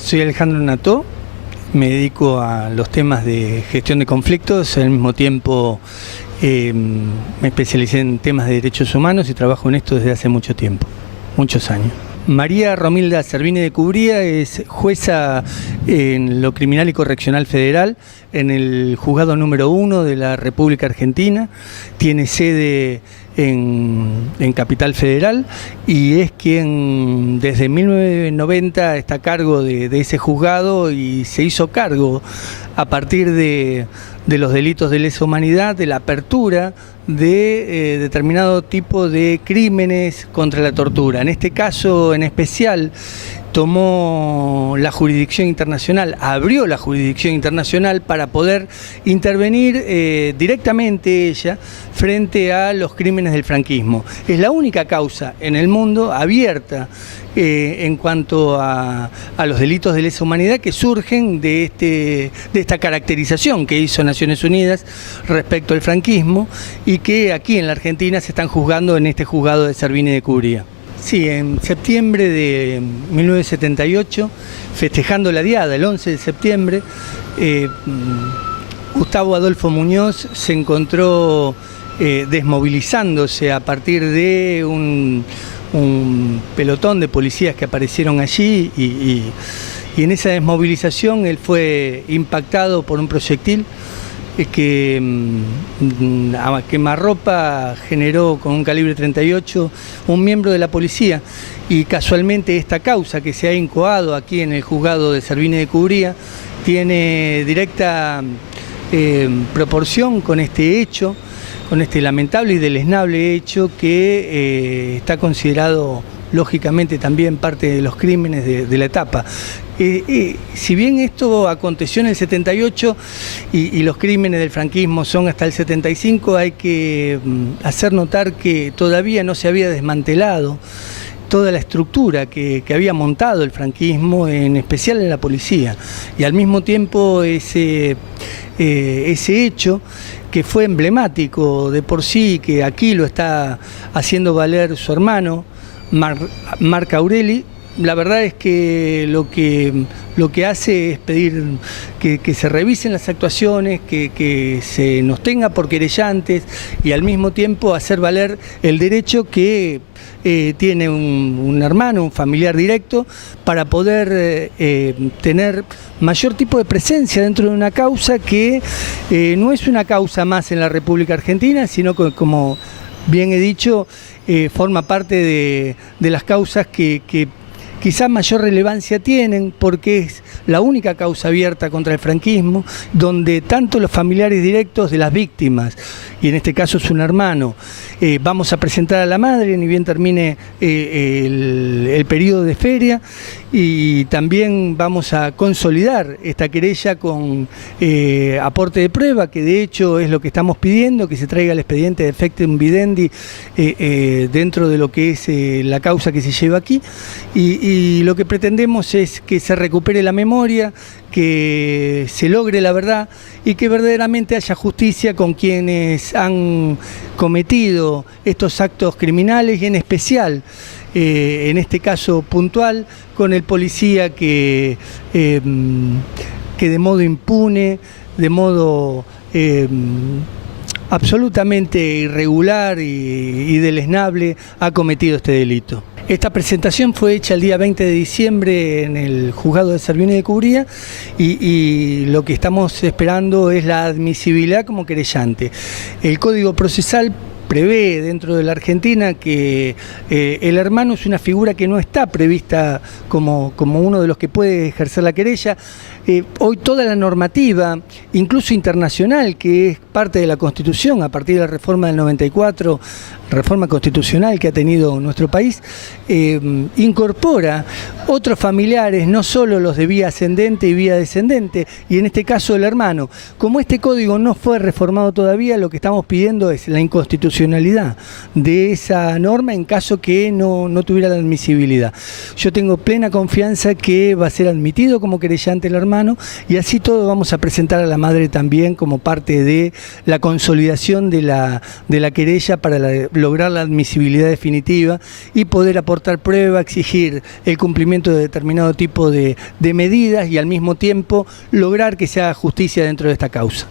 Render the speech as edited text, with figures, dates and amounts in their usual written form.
Soy Alejandro Nató, me dedico a los temas de gestión de conflictos, al mismo tiempo me especialicé en temas de derechos humanos y trabajo en esto desde hace mucho tiempo, muchos años. María Romilda Servini de Cubría es jueza en lo criminal y correccional federal en el juzgado número 1 de la República Argentina, tiene sede en Capital Federal y es quien desde 1990 está a cargo de ese juzgado y se hizo cargo a partir de los delitos de lesa humanidad, de la apertura de determinado tipo de crímenes contra la tortura. En este caso en especial tomó la jurisdicción internacional, abrió la jurisdicción internacional para poder intervenir directamente ella frente a los crímenes del franquismo. Es la única causa en el mundo abierta en cuanto a los delitos de lesa humanidad que surgen de esta caracterización que hizo Naciones Unidas respecto al franquismo y que aquí en la Argentina se están juzgando en este juzgado de Servini de Cubría. Sí, en septiembre de 1978, festejando la Diada, el 11 de septiembre, Gustavo Adolfo Muñoz se encontró desmovilizándose a partir de un pelotón de policías que aparecieron allí y en esa desmovilización él fue impactado por un proyectil que a quemarropa generó con un calibre 38 un miembro de la policía y casualmente esta causa que se ha incoado aquí en el juzgado de Servini de Cubría tiene directa proporción con este hecho, con este lamentable y deleznable hecho que está considerado lógicamente también parte de los crímenes de la etapa. Si bien esto aconteció en el 78 y los crímenes del franquismo son hasta el 75, hay que hacer notar que todavía no se había desmantelado toda la estructura que había montado el franquismo, en especial en la policía. Y al mismo tiempo ese hecho que fue emblemático de por sí, que aquí lo está haciendo valer su hermano, Marc Aureli, la verdad es que lo que hace es pedir que se revisen las actuaciones, que se nos tenga por querellantes y al mismo tiempo hacer valer el derecho que tiene un hermano, un familiar directo, para poder tener mayor tipo de presencia dentro de una causa que no es una causa más en la República Argentina, sino que, como bien he dicho, forma parte de las causas que quizás mayor relevancia tienen porque es la única causa abierta contra el franquismo, donde tanto los familiares directos de las víctimas, y en este caso es un hermano, vamos a presentar a la madre ni bien termine el periodo de feria, y también vamos a consolidar esta querella con aporte de prueba, que de hecho es lo que estamos pidiendo, que se traiga el expediente de effectum videndi dentro de lo que es la causa que se lleva aquí, y lo que pretendemos es que se recupere la memoria, que se logre la verdad y que verdaderamente haya justicia con quienes han cometido estos actos criminales y en especial en este caso puntual con el policía que de modo impune, de modo absolutamente irregular y deleznable ha cometido este delito. Esta presentación fue hecha el día 20 de diciembre en el juzgado de Servini de Cubría y lo que estamos esperando es la admisibilidad como querellante. El Código Procesal prevé dentro de la Argentina que el hermano es una figura que no está prevista como uno de los que puede ejercer la querella. Hoy toda la normativa, incluso internacional, que es parte de la Constitución a partir de la reforma del 94, reforma constitucional que ha tenido nuestro país, incorpora otros familiares, no solo los de vía ascendente y vía descendente, y en este caso el hermano. Como este código no fue reformado todavía, lo que estamos pidiendo es la inconstitucionalidad de esa norma en caso que no tuviera la admisibilidad. Yo tengo plena confianza que va a ser admitido como querellante el hermano, y así todo vamos a presentar a la madre también como parte de la consolidación de la querella para lograr la admisibilidad definitiva y poder aportar prueba, exigir el cumplimiento de determinado tipo de medidas y al mismo tiempo lograr que se haga justicia dentro de esta causa.